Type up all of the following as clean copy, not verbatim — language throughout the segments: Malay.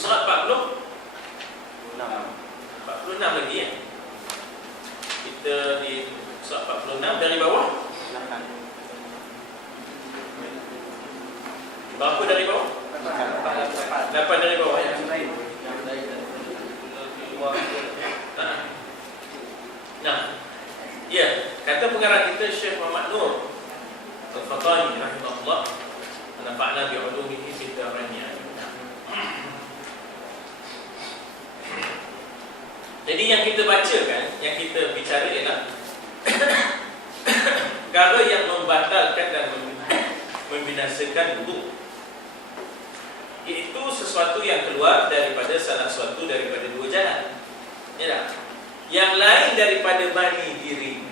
surat 46 lagi ya. Kita di surat 46 dari bawah. Berapa dari bawah? 8 dari bawah ya. Nah, ya, kata pengarang kita Syekh Muhammad Nur Al-Fatani rahimahullah, nafa'na bi'ulumihi fid dharain. Jadi yang kita baca kan, yang kita bicara ialah perkara yang membatalkan dan membinasakan wudu, iaitu sesuatu yang keluar daripada salah suatu daripada dua jalan. Ya tak? Yang lain daripada mani diri.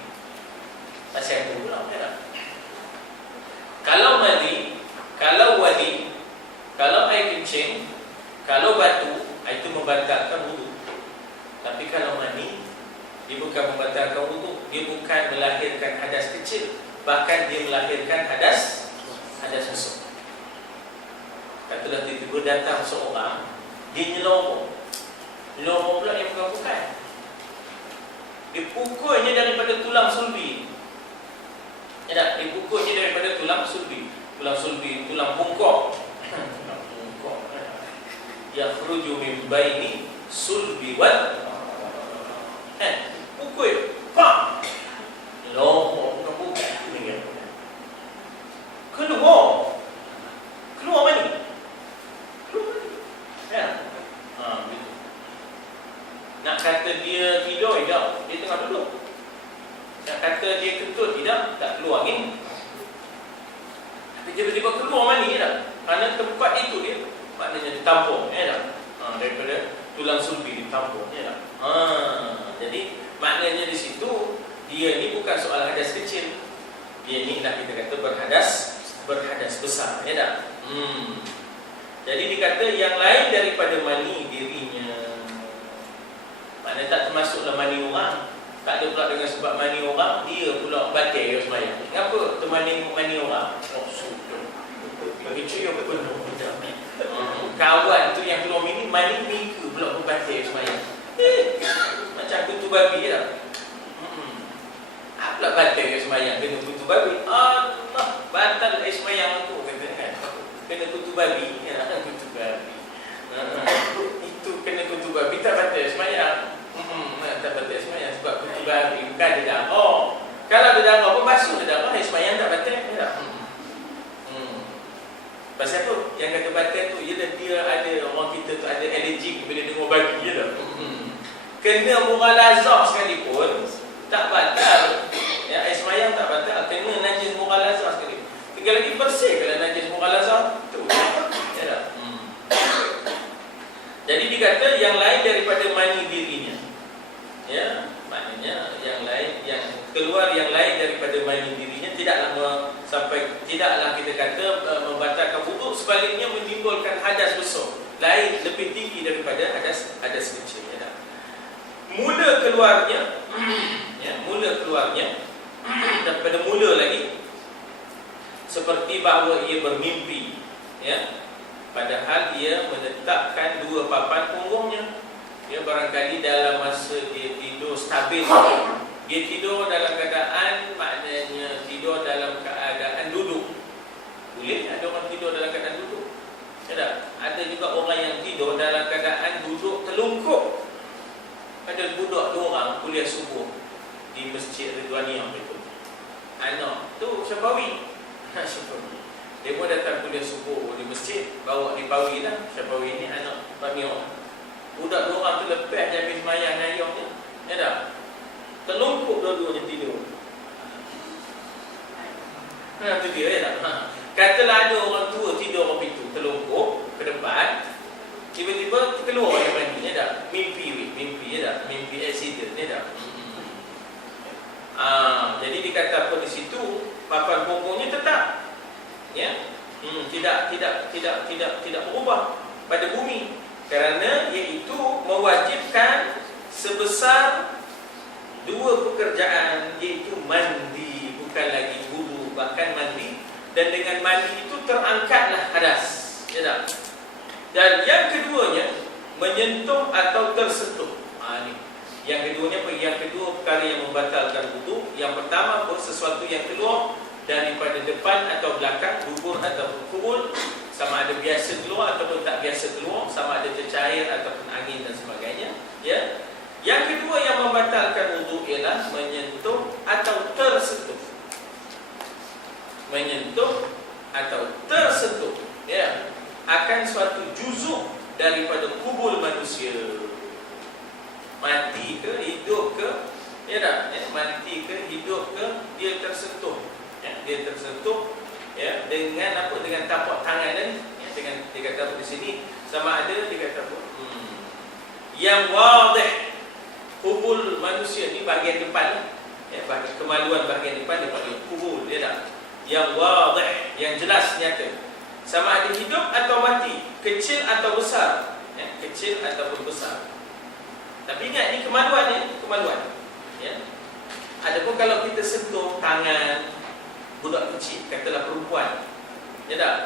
Pasal itu pula, ya tak? Kalau mani, kalau wadi, kalau air kencing, kalau batu, itu membatalkan wudu. Tapi kalau mani, dia bukan membatalkan wudu, dia bukan melahirkan hadas kecil, bahkan dia melahirkan hadas besar. Katalah tiba-tiba datang seorang, dia nyelomong pula yang bukan. Dia pukulnya daripada tulang sulbi. Ya tak? Dia pukulnya daripada tulang sulbi, tulang bungkuk. Tulang bungkuk. Yakhruju min baini sulbi wal pukul, pak, lompat bukan bukan, keluar mani, ya, gitu. Nak kata dia tidur tidak, dia tengah duduk. Nak kata dia kentut tidak, tak keluar angin. Tapi tiba-tiba keluar mani tak, kerana tempat itu dia maknanya ditampung, ya tak, daripada tulang sulbi ditampung, ya tak. Jadi maknanya di situ dia ni bukan soal hadas kecil, dia ni nak kita kata berhadas besar, ya tak? Jadi dikata yang lain daripada mani dirinya, maknanya tak termasuklah mani orang. Tak ada pula dengan sebab mani orang dia pula batal ya sembahyang. Kenapa mani orang? Oh sudah. Begitu ya penuh dah. Kawan tu yang keluar mani minggu pula batal sembahyang. Macam kutu babi je tak? Apalah batal ke sembahyang kena kutu babi? Allah, batal sembahyang aku kata kan. Kena kutu babi, ya, kutu babi. Itu kena kutu babi tak batal sembahyang. Tak batal sembahyang sebab kutu babi bukan ada darah. Kalau ada darah pun basuh darah, sembahyang tak batal, ya tak? Pasal apa? Yang kata batal tu ialah dia ada, orang kita tu ada allergic bila dengar babi, ya tak? Kena mughalazah sekalipun tak batal. Ya, air semayang tak batal. Kena najis mughalazah sekalipun. Tinggal lagi bersih kalau najis mughalazah tu. Ya tak? Jadi dikata yang lain daripada mani dirinya. Ya, maknanya yang lain, yang keluar yang lain daripada mani dirinya tidaklah kita kata membatalkan wudu, sebaliknya menimbulkan hadas besar. Lain lebih tinggi daripada hadas kecil, ya tak? Mula keluarnya daripada mula lagi seperti bahawa ia bermimpi, ya, padahal ia menetapkan dua papan punggungnya. Ya, barangkali dalam masa dia tidur stabil, dia tidur dalam keadaan, maknanya tidur dalam keadaan duduk. Boleh ada orang tidur dalam keadaan duduk, ya tak? Ada juga orang yang tidur dalam keadaan duduk telungkup. Ada budak dua orang kuliah subuh di Masjid Ridwaniyah itu. Anak tu Syafawi. Syafawi. Dia pun datang kuliah subuh di masjid, bawa di Pawi lah. Syafawi ni anak Pamiok. Budak dua orang tu lepas dia habis semayang nayahnya, ya tak? Terlungkup dua-duanya tidur. Itu dia, ya tak? Katalah ada orang tua tidur orang pintu, terlungkup ke depan, tiba-tiba keluar yang mandi, ya tak? Mimpi, ya tak? Mimpi accident, ya tak? Jadi dikata apa di situ, papan punggungnya tetap, ya, tidak berubah pada bumi, kerana iaitu mewajibkan sebesar dua pekerjaan, iaitu mandi, bukan lagi wudu, bahkan mandi. Dan dengan mandi itu terangkatlah hadas, ya tak? Dan yang keduanya, menyentuh atau tersentuh. Ini. Yang keduanya, yang kedua perkara yang membatalkan wudu. Yang pertama pun sesuatu yang keluar daripada depan atau belakang, dubur ataupun kubul, sama ada biasa keluar ataupun tak biasa keluar, sama ada tercair ataupun angin dan sebagainya. Ya. Yang kedua yang membatalkan wudu ialah menyentuh atau tersentuh. Menyentuh atau tersentuh, ya, akan suatu juzuk daripada kubul manusia. Mati ke, hidup ke, ya tak? Ya, mati ke, hidup ke, dia tersentuh. Ya, dia tersentuh, ya, dengan apa? Dengan tapak tangan tadi. Ya, dengan dia kata apa di sini, sama ada dia kata apa? Yang wadih, kubul manusia ni bahagian depan, ya, bahagian kemaluan bahagian depan dia panggil kubul, ya tak? Yang wadih, yang jelas, nyata. Sama ada hidup atau mati, kecil atau besar, ya, kecil ataupun besar. Tapi ingat ni kemaluan, ya, kemaluan. Ya. Adapun kalau kita sentuh tangan budak kecil, katalah perempuan, ya tak?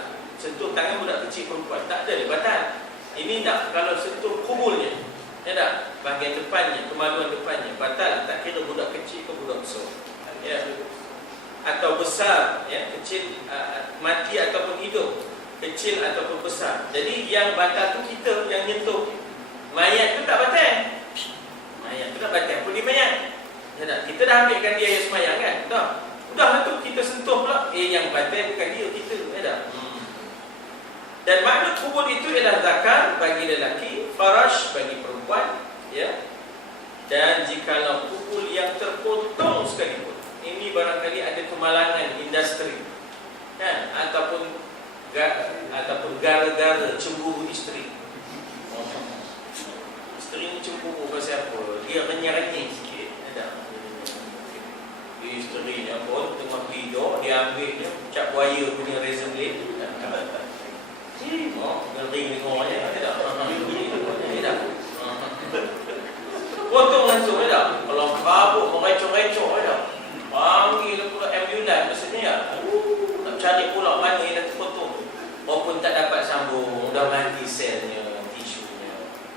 Sentuh tangan budak kecil perempuan, tak ada dia batal. Ini tak, kalau sentuh kubulnya, ya tak? Bahagian depannya, kemaluan depannya, batal. Tak kira budak kecil ke budak besar. Ya. Atau besar, ya, kecil, mati ataupun hidup, kecil ataupun besar. Jadi yang batal tu kita yang nyentuh. Mayat tu tak batal. Mayat tu tak batal pun dia mayat. Ya tak? Kita dah ambilkan dia yang semayang kan? Dah lah tu kita sentuh pula. Yang batal bukan dia, kita. Ya tak? Dan makna kubul itu ialah zakar bagi lelaki, farash bagi perempuan, ya. Dan jikalau kubul yang terpotong sekalipun, ini barangkali ada kemalangan industri, kan? Ataupun gara-gara cemburu isteri. Isteri ni cemburu pasal apa? Dia renyah-renyih sikit, ada. Isteri ni pun tengah tidur, dia ambil dia cap buaya punya razor blade. Ngeri dengarnya, ada. Ada. Potong langsung, ada. Kalau kabut merecok-recok, ada. Panggil pula ambulans maksudnya, ya. Nak cari pula mana yang dah terpotong. Walaupun tak dapat sambung, dah mati selnya, tisunya.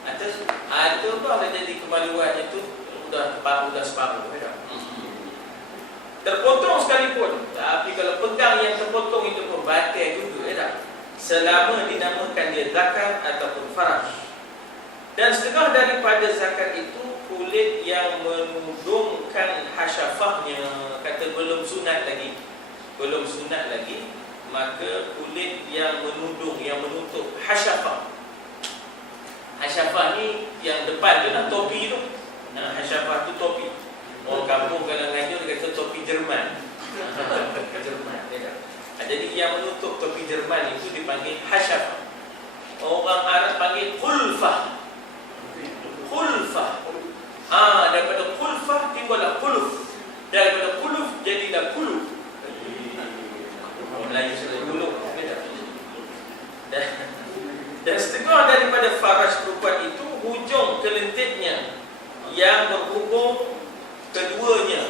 Atas ada apa dah jadi kemaluan itu sudah separuh, ya. Terpotong sekalipun, tapi kalau pegang yang terpotong itu pun batal juga, ya. Selama dinamakan dia zakar ataupun farash. Dan setengah daripada zakar itu kulit yang menudungkan hasyafahnya, kata belum sunat lagi, maka kulit yang menudung, yang menutup hasyafah. Hasyafah ni yang depan tu lah, topi tu. Nah, hasyafah tu topi. Orang kampung kalau ngaji dia kata topi Jerman. Jerman, ya. Jadi yang menutup topi Jerman itu dipanggil hasyafah. Orang Arab panggil khulfah. Daripada khulfah timbullah kuluf. Daripada kuluf jadilah kuluf. Melayu sudah kuluf. Dan setengah daripada farash perempuan itu hujung kelentitnya yang berhubung keduanya.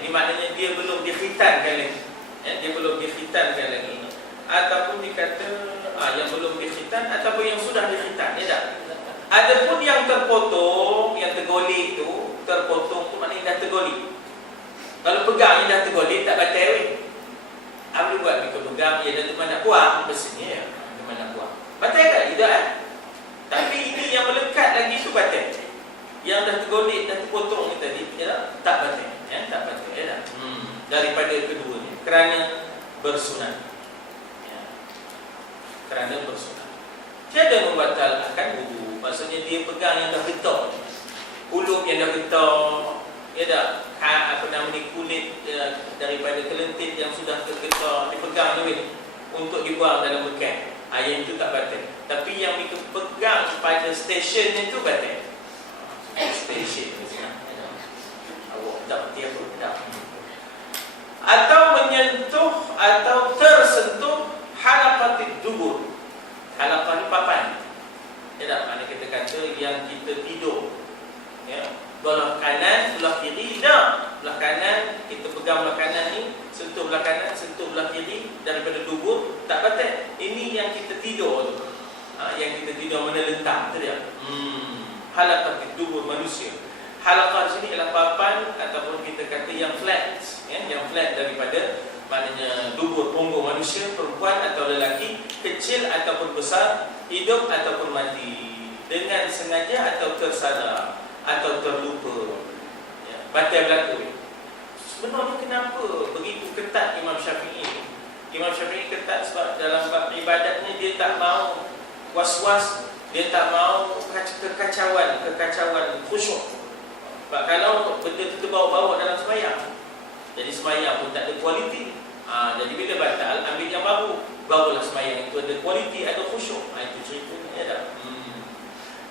Ini maknanya dia belum dikhitankan lagi. Dia belum dikhitankan lagi. Ataupun dikata yang belum dikhitan ataupun yang sudah dikhitan, ya tak? Adapun yang terpotong, yang tergolik tu, terpotong tu maknanya dah tergolik. Kalau pegang yang dah tergolik tak batal weh. Apa buat bila pegang dia dah mana buang mesinnya, ya. Mana buang. Batal tak? Tidak kan? Tapi ini yang melekat lagi tu batal. Yang dah tergolik, dah terpotong ni tadi, ya, tak batal. Ya, tak batal, ya tak? Daripada keduanya kerana bersunat. Ya. Kerana bersunat. Tiada membatalkan wudu. Maksudnya dia pegang yang dah getah, kulub yang dah getah, ya tak? Apa nama ni, kulit daripada kelentit yang sudah tergetah dipegang ni untuk dibuang dalam bekas. Yang itu tak batal. Tapi yang dipegang pada stesen itu batal. Stesen ni awak tak berhenti apa tak. Atau menyentuh atau tersentuh halaqatid dubur. Halaqah ni papan. Ya tak? Mana kita kata yang kita tidur, ya, belah kanan, belah kiri, tak. Belah kanan, kita pegang belah kanan ni, sentuh belah kanan, sentuh belah kiri daripada dubur, tak batal. Ini yang kita tidur tu. yang kita tidur menelentang tu dia. Halaqah dubur manusia. Halaqah sini ialah papan ataupun kita kata yang flat, yang flat daripada maknanya dubur punggung manusia, perempuan atau lelaki, kecil ataupun besar, hidup ataupun mati, dengan sengaja atau tersadar atau terlupa. Batal berlaku. Sebenarnya kenapa begitu ketat Imam Syafi'i? Imam Syafi'i ketat sebab dalam bab ibadatnya dia tak mau was-was, dia tak mau kekacauan khusyuk. Sebab kalau benda itu terbawa-bawa dalam sembahyang, jadi sembahyang pun tak ada kualiti. Jadi bila batal, ambil yang barulah sembahyang itu ada kualiti, ada khusyuk. Itu ceritanya, ya tak?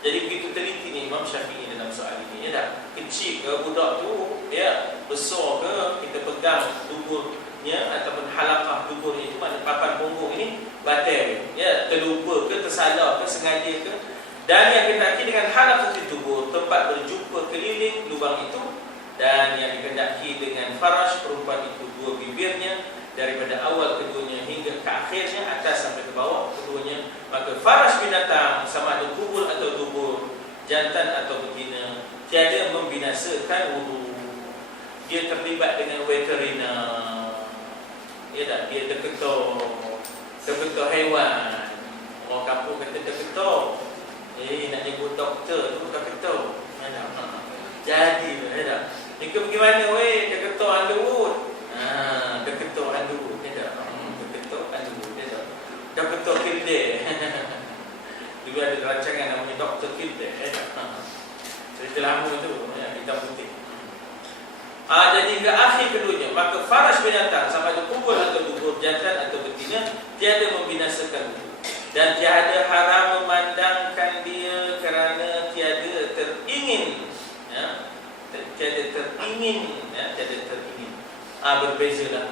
Jadi begitu teliti ni Imam Syafi'i dalam soal ini, ya tak? Kecil ke budak tu, ya, besar ke, kita pegang duburnya ataupun halaqah duburnya itu, maknanya papan punggung ini batal, ya, terlupa ke, tersalah ke, sengaja ke. Dan yang dikendaki dengan halaqah dubur, tempat berjumpa keliling lubang itu, dan yang dikendaki dengan farash, perempuan itu dua bibirnya daripada awal keduanya hingga ke akhirnya, atas sampai ke bawah keduanya. Maka farash binatang sama ada kubul atau dubur, jantan atau betina, tiada membinasakan wudu. Dia terlibat dengan veteriner, ya tak? Dia terketul haiwan. Orang kampung kata terketul. Nak nyebut doktor tu terketul. Jadi, ya tak? Ni ke bagaimana weh? Terketul underwood. Terketul underwood, ya tak? Terketul underwood, ya tak? Doktor Kilde. Dulu ada rancangan namanya Dr. Kilde, ya tak? Cerita lama tu, ya, hitam putih. Jadi hingga akhir keduanya, maka farash binatang sama ada kubur atau dubur, jantan atau betina, tiada membinasakan wudu, dan tiada haram memandangkan dia kerana tiada teringin, ya, tiada teringin, ya, tiada teringin. Berbezalah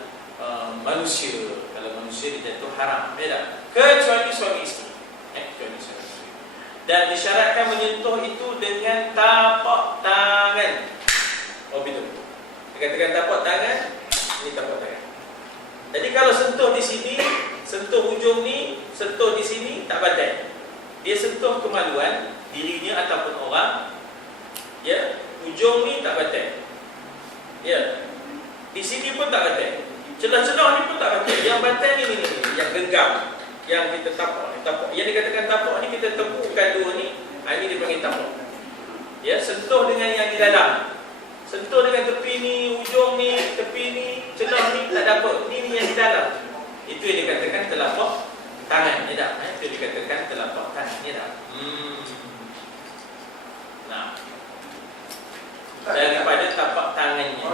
manusia. Kalau manusia dia jatuh haram, beda, kecuali suami isteri, kecuali suami isteri. Dan disyaratkan menyentuh itu dengan tapak tangan. Betul. Dikatakan tapak tangan, ini tapak tangan. Jadi kalau sentuh di sini, sentuh ujung ni, sentuh di sini, tak batal. Dia sentuh kemaluan dirinya ataupun orang, ya, ujung ni tak batal, ya, di sini pun tak batal, celah-celah ni pun tak batal. Yang batal ni, yang genggam, yang kita tapak. Yang dikatakan tapak ni, kita tepukan dua ni, ini dipanggil tapak. Ya, sentuh dengan yang di dalam. Sentuh dengan tepi ni, ujung ni, tepi ni, celah ni, tak ada apa. Ni yang di dalam. Itu yang dikatakan telapak tangan, ya tak? Itu dikatakan telapak tangan, ya tak? Nah, daripada tapak tangannya.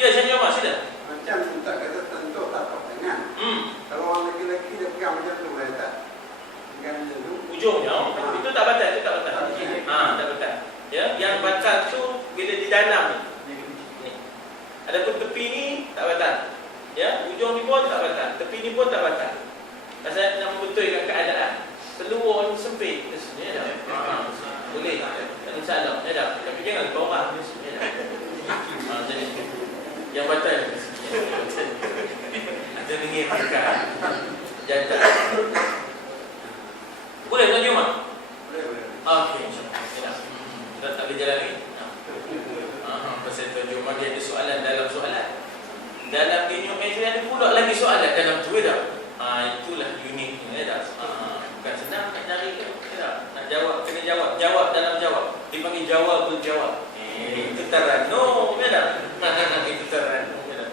Ya, Syekh Jamal, sila. Macam tak kata tentu tapak tangan. Kalau orang lelaki dia pegang macam tu, boleh tak? Pegang macam tu. Ujungnya, itu tak batal, itu tak batal. Tak batal. Ya, yang batal tu bila di dalam ni. Adapun tepi ni tak batal. Ya, ujung ni pun tak batal, tepi ni pun tak batal. Pasal nak membetulkan keadaan. Seluar ni sempit ke sini, ya dah. Boleh. Tak masalah, ya dah. Tapi jangan korang ni sini, ya dah. Jadi yang batal ke sini. Ada mengingatkan jantan. Boleh tak jom? Boleh. Okey, insya-Allah. Kita tak boleh jalan lagi. Pasal terjemah dia ada soalan dalam soalan. Dalam dunia meja ada pula lagi soalan dalam tu, dah. Itulah uniknya, dah. Bukan senang nak cari ke, dah. Nak jawab, kena jawab dalam jawab. Dipanggil jawabul jawab. Itu taranum, ya dah. Itu taranum, ya dah.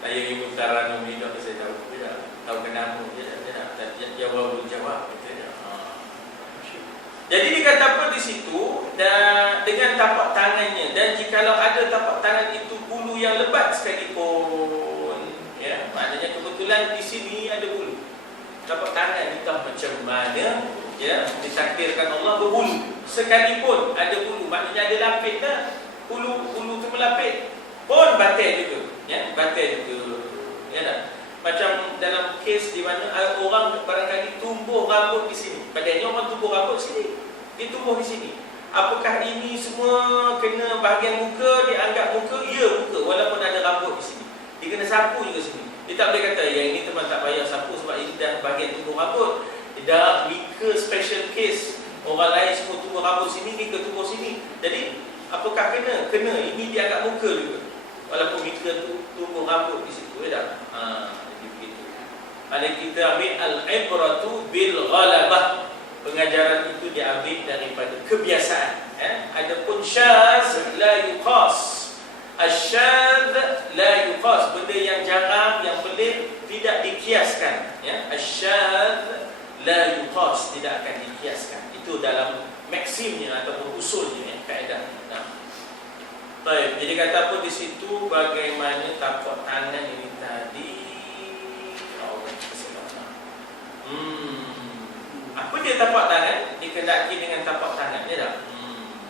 Saya ibu taranum ni tak saya tahu, ya dah. Tahu kenapa, ya dah. Jawabul jawab, ya dah. Jadi dikata apa di situ, dan dengan tapak tangannya, dan jikalau ada tapak tangan itu bulu yang lebat sekalipun, ya, maknanya kebetulan di sini ada bulu. Tapak tangan kita macam mana, ya, ditakdirkan Allah berbulu. Sekalipun ada bulu, maknanya ada lapik dah. Bulu tu melapik pun batal juga, ya, batal juga, ya dah. Macam dalam kes di mana orang barangkali tumbuh rambut di sini. Padahal orang tumbuh rambut sini, dia tumbuh di sini. Apakah ini semua kena bahagian muka, dianggap muka? Ya, muka, walaupun ada rambut di sini. Dia kena sapu juga sini. Dia tak boleh kata yang ini teman tak payah sapu sebab ini dah bahagian tumbuh rambut. Dah Mika special case. Orang lain semua tumbuh rambut sini, Mika tumbuh sini. Jadi apakah kena? Kena. Ini dia agak muka juga. Walaupun Mika tu tumbuh rambut di situ, dah. Jadi begitu. Ada kita ambil al-ibratu bil ghalabah. Pengajaran itu diambil daripada kebiasaan. Adapun syaz la yuqas. Asyadz la yuqas, benda yang jarang, yang pelik, tidak dikiaskan. Asyadz la yuqas, tidak akan dikiaskan. Itu dalam maksimnya ataupun usulnya, kaedah. Baik, jadi kata pun di situ bagaimana tapak tangan ini tadi. Apa dia tapak tangan? Dikendaki dengan tapak tangan, ya tak?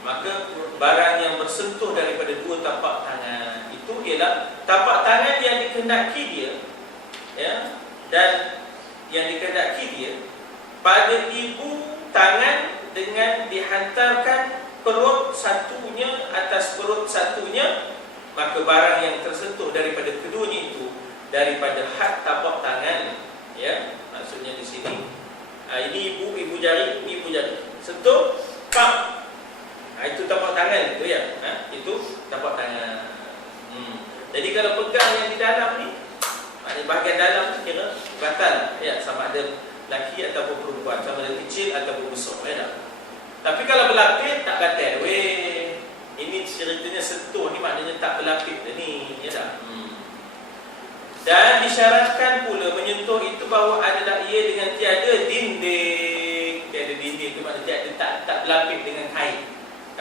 Maka barang yang bersentuh daripada dua tapak tangan itu ialah tapak tangan yang dikehendaki dia, dan yang dikehendaki dia pada ibu tangan dengan dihantarkan perut satunya atas perut satunya, maka barang yang tersentuh daripada keduanya itu daripada had tapak tangan, maksudnya di sini ini ibu jari, ibu jari sentuh, pak. Itu tapak tangan itu, itu tapak tangan. Jadi kalau pegang yang di dalam ni, maknanya bahagian dalam tu kira batal, sama ada lelaki ataupun perempuan, sama ada kecil ataupun besar, Tapi kalau berlapis tak batal. Ini ceritanya sentuh ni maknanya tak berlapis ni, Dan disyaratkan pula menyentuh itu bahawa adalah ia dengan tiada dinding. Tiada dinding itu maknanya tak berlapis dengan kain.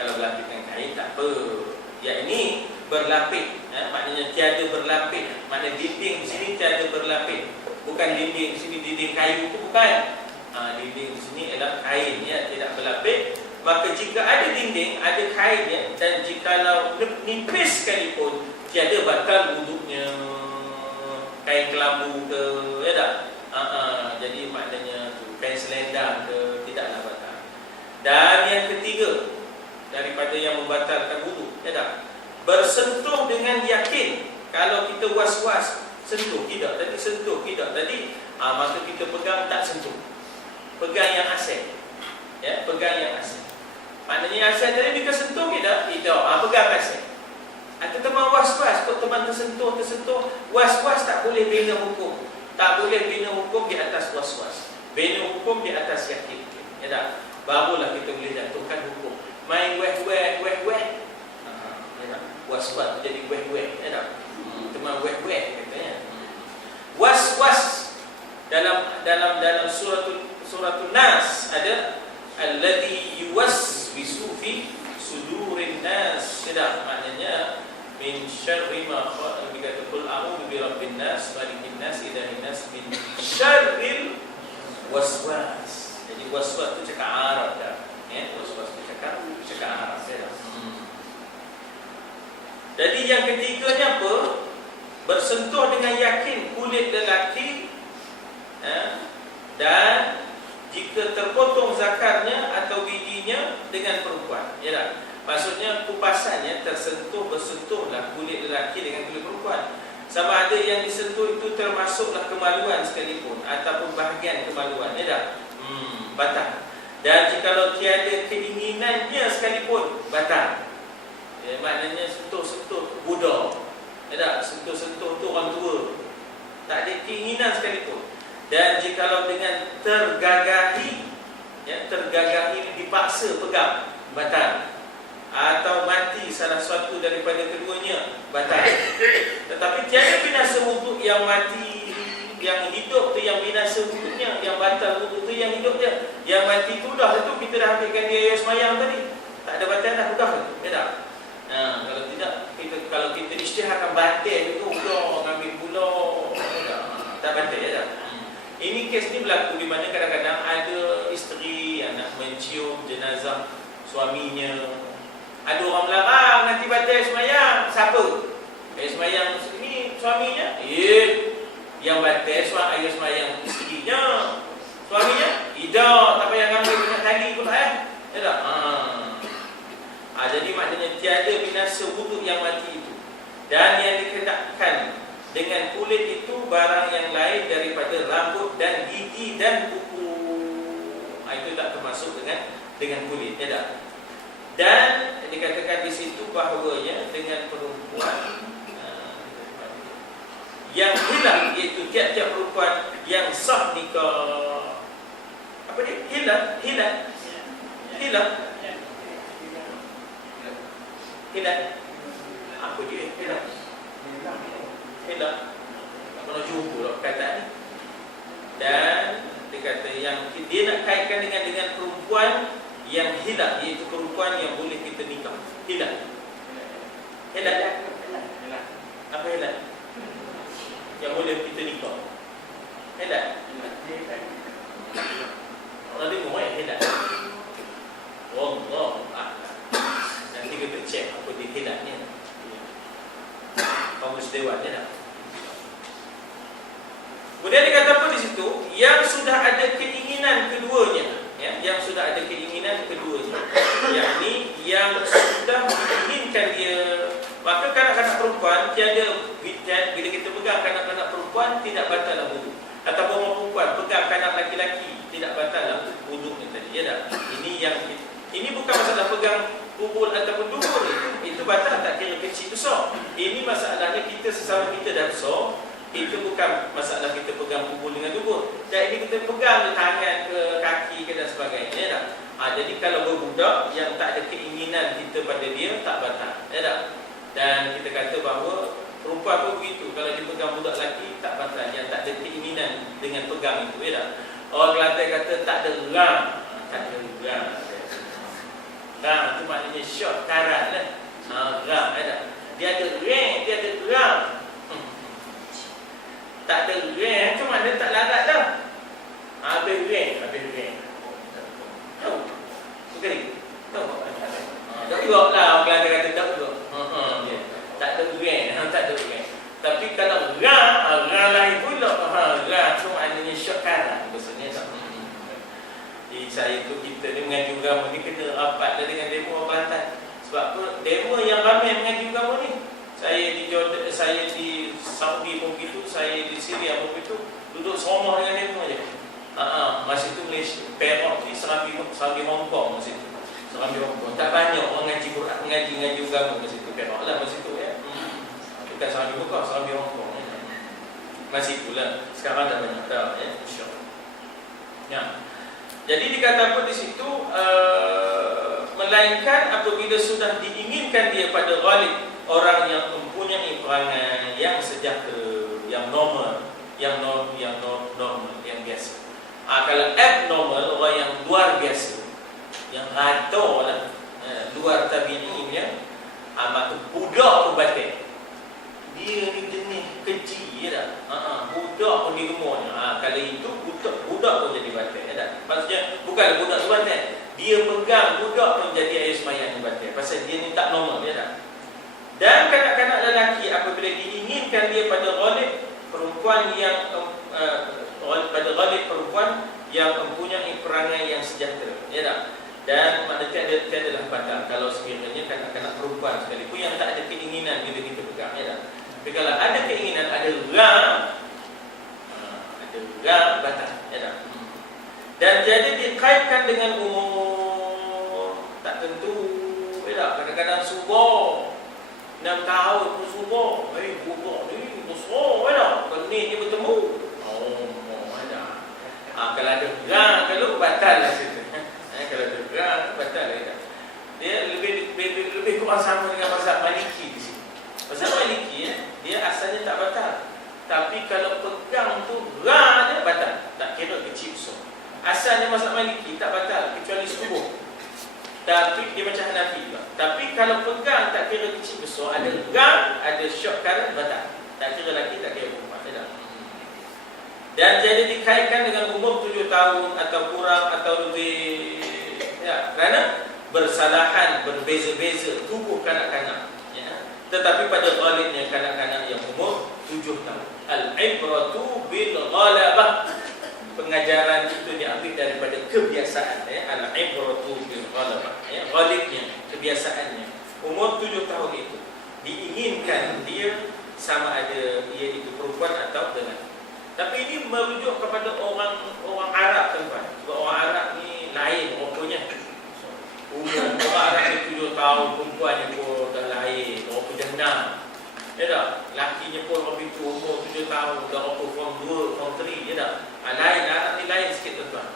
Kalau berlapis dengan kain tak apa. Yang ini berlapis, maknanya tiada berlapis. Maknanya dinding di sini tiada berlapis. Bukan dinding di sini dinding kayu itu bukan. Dinding di sini adalah kain, tidak berlapis. Maka jika ada dinding, ada kainnya, dan jikalau nipis sekalipun, tiada batal wuduknya. Kain kelambu ke, jadi maknanya kain selendang ke, tidaklah batal. Dan yang ketiga daripada yang membatalkan wudu, bersentuh dengan yakin. Kalau kita was-was, sentuh tidak tadi, sentuh tidak tadi, maka kita pegang tak sentuh. Pegang yang asal, pegang yang asal. Maknanya asal tadi kita sentuh tidak, pegang asal. Atau teman was-was, kok teman tersentuh, was-was tak boleh bina hukum. Tak boleh bina hukum di atas was-was. Bina hukum di atas yakin. Barulah kita boleh jatuhkan hukum. Main weh-weh, was-was jadi weh-weh, teman weh-weh katanya. Was-was dalam suratul Nas ada alladhi yuwaswisu fi sudurin nas. Maknanya min syarri ma khalaq, dikata qul a'udzu bi rabbin nas, malikin nas, ilahin nas, min syarril waswas. Jadi waswas itu cakap Arab dah. Was-was itu cakap Arab. Jadi yang ketiganya apa? Bersentuh dengan yakin kulit lelaki, dan jika terpotong zakarnya atau giginya dengan perempuan. Maksudnya kupasannya bersentuhlah kulit lelaki dengan kulit perempuan. Sama ada yang disentuh itu termasuklah kemaluan sekalipun ataupun bahagian kemaluan, batal. Dan jikalau tiada keinginannya sekalipun, batal. Maknanya sentuh-sentuh Buddha, sentuh-sentuh tu orang tua, tak ada keinginan sekalipun. Dan jikalau dengan tergagahi, dipaksa pegang, batal. Atau mati salah satu daripada keduanya, batal. Tetapi tiada binasa wuduk yang mati. Yang hidup tu yang binasa wuduknya, yang batal wuduk tu yang hidup dia. Yang mati tu dah, itu kita dah ambilkan dia semayang tadi, tak ada batal dah, dah. Kalau tidak, kalau kita isytiharkan batal itu, ngambil pula, tak batal, Ini kes ni berlaku di mana kadang-kadang ada isteri yang nak mencium jenazah suaminya. Ada orang melarang nanti batal semayang. Siapa? Semayang ini suaminya. Yang batal ayah semayang isterinya. Suaminya? Tidak, tak payah ngambil banyak tali pun tak. Jadi maknanya tiada binasa wuduk yang mati itu. Dan yang dikehendakkan Dengan kulit itu barang yang lain daripada rambut dan gigi dan kuku. Itu tak termasuk dengan kulit, ya tak? Dan dikatakan di situ bahawanya dengan perempuan yang hilang, iaitu tiap-tiap perempuan yang sah nikah. Apa dia? Hilang. Apa dia? Hilang. Tak pernah jumpa lah kata ni. Dan dia kata yang dia nak kaitkan dengan perempuan yang hilang, iaitu perempuan yang boleh kita nikah. Hilang. Apa hilang? Yang boleh kita nikah. Hilang. Orang dengar yang hilang. Wallahu a'lam. Nanti kita cek apa dia hilangnya. Kamus Dewan ni tak? Kemudian dia kata apa di situ? Yang sudah ada keinginan keduanya, ya, yang sudah ada keinginan keduanya, yakni yang sudah menginginkan dia. Maka kanak-kanak perempuan tiada, bila kita pegang kanak-kanak perempuan tidak batal wudu. Ataupun orang perempuan pegang kanak laki-laki tidak batal wudunya tadi, ya tak? Ini bukan masalah pegang kubur ataupun dubur, itu batal tak kira kecil besar. Ini masalahnya kita sesama kita dah besar. Itu bukan masalah kita pegang kubur dengan dubur. Dan ini kita pegang tangan ke kaki ke dan sebagainya, ya tak? Jadi kalau berbudak yang tak ada keinginan kita pada dia, tak batal, ya tak? Dan kita kata bahawa perempuan pun begitu. Kalau dia pegang budak lelaki, tak batal. Yang tak ada keinginan dengan pegang itu, ya tak? Orang Kelantan kata tak ada ram. Tak ada ram. Ram itu maknanya short, karat lah. Ram, ya tak? Dia ada rem, dia ada ram. Tak ada rem, tu mana tak larat dah. Habis rem. Tahu? Bukan ni? Tahu? Tak gerak lah, orang Kelantan kata tak gerak. Tak ada rem. Tapi kalau ram lain pula. Ram tu maknanya short karat. Maksudnya tak. Jadi saya tu, kita ni mengaji agama ni kena rapat dengan demo orang Kelantan. Sebab apa? Demo yang ramai mengaji agama ni. Saya di Jordan, saya di Saudi pun begitu, saya di Syria pun begitu. Duduk serumah dengan demo je. Masa itu Malaysia, Perak ni Saudi Hong Kong masa itu. Saudi Hong Kong. Tak banyak orang ngaji Quran, ngaji agama masa itu. Perak lah masa itu, ya. Bukan Saudi Bukan, Saudi Hong Kong. Masa itulah. Sekarang dah banyak dah, ya. InsyaAllah. Ya. Jadi dikata apa di situ? Melainkan apabila sudah diinginkan dia pada ghalib, orang yang mempunyai perangai yang sejahtera, yang normal, yang biasa. Kalau abnormal, orang yang luar biasa, yang rata lah, luar tabi'i ya, maka budak pun batal. Dia ni jenis keji, ya tak? Budak pun digemurnya. Kalau itu budak pun jadi batal, ya tak? Maksudnya bukan budak tu batal, dia pegang budak pun jadi air semayang yang batal. Pasal dia ni tak normal, ya tak? Dan kanak-kanak lelaki apabila diinginkan dia pada ghalib perempuan yang mempunyai perangai yang sejahtera, ya tak? Dan maknanya tiadalah batal kalau sekiranya kanak-kanak perempuan sekalipun yang tak ada keinginan bila kita pegang, ya tak? Tapi kalau ada keinginan, ada batal, ya tak? Dan jadi dikaitkan dengan umur tak tentu, ya tak? Kadang-kadang subur 6 tahun pun subur. Budak ni besar, ya tak? Kening dia bertemu. Ada. Kalau ada gerang, kalau batal lah situ. Kalau ada gerang, batal lah, ya tak? Dia lebih kurang sama dengan mazhab Maliki di sini. Mazhab Maliki, ya, dia asalnya tak batal. Tapi kalau pegang tu gerang dia batal. Tak kira kecil besar. Asalnya mazhab Maliki tak batal kecuali subuh. Tapi dia macam Hanafi juga. Tapi kalau pegang tak kira kecil besar, ada gang, ada short current, batal. Tak kira lelaki, tak kira perempuan, tidak. Dan jadi dikaitkan dengan umur 7 tahun atau kurang atau lebih, ya, kerana bersalahan, berbeza-beza tubuh kanak-kanak, ya. Tetapi pada ghalibnya kanak-kanak yang umur 7 tahun. Al-ibratu bil ghalabah. Pengajaran itu diambil daripada kebiasaan, ya. Al-ibratu bil ghalabah, ya. Ghalibnya, kebiasaannya. Umur 7 tahun itu diinginkan dia sama ada ia itu merujuk kepada orang Arab tuan-tuan. Sebab orang Arab ni lain rupanya. Umur orang Arab ni 7 tahun, perempuannya pun dah lain, berapa jana. Ya tak? Lakinya pun orang itu umur 7 tahun, dah berapa form 2, form 3, ya tak? Lain, Arab ni lain sikit tuan-tuan.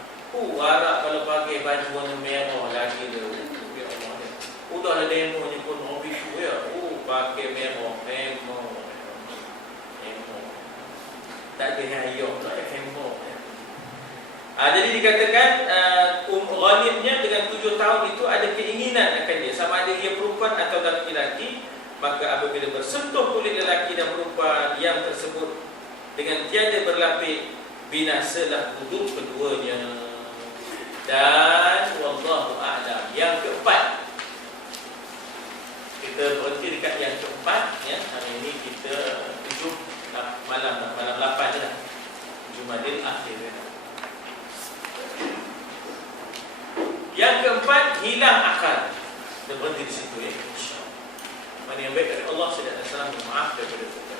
Arab kalau pakai baju warna merah lagi dia. Ya Allah dia. Dah ada demonya pun orang itu ya. Pakai merah, tak ada hayok, tak ada hembo. Jadi dikatakan ghanimnya dengan 7 tahun itu ada keinginan akan dia, sama ada dia perempuan atau lelaki. Maka apabila bersentuh kulit lelaki dan perempuan yang tersebut dengan tiada berlapis, binasalah wuduk keduanya. Dan wallahu a'lam. Yang keempat, kita berhenti dekat yang keempat ya. Hari ini kita 7 malam 8 dah. Jumadil akhir. Yang keempat, hilang akal. Kita berhenti di situ ya. InsyaAllah. Mana yang baik dari Allah SWT, maaf daripada kita.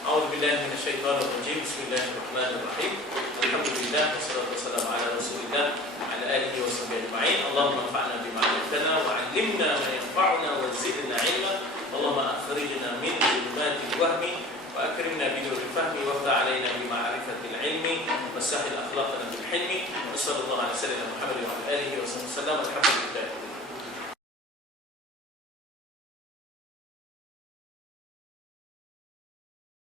A'udzubillahi minasyaitonir rajim. Bismillahirrahmanirrahim. Alhamdulillah wassalatu wassalamu ala Rasulillah wa ala alihi washabbihi ajma'in. Allahumma anfa'na bima 'allamtana wa 'allimna ma yanfa'una wa zidna 'ilma. Allahumma akhrijna min dhulumatil wahmi وأكرمنا بنور الفهم وافتح علينا بمعرفة العلم وسهل أخلاقنا بالحلم وصلى الله على سيدنا محمد وعلى آله وصحبه وسلم والحمد لله.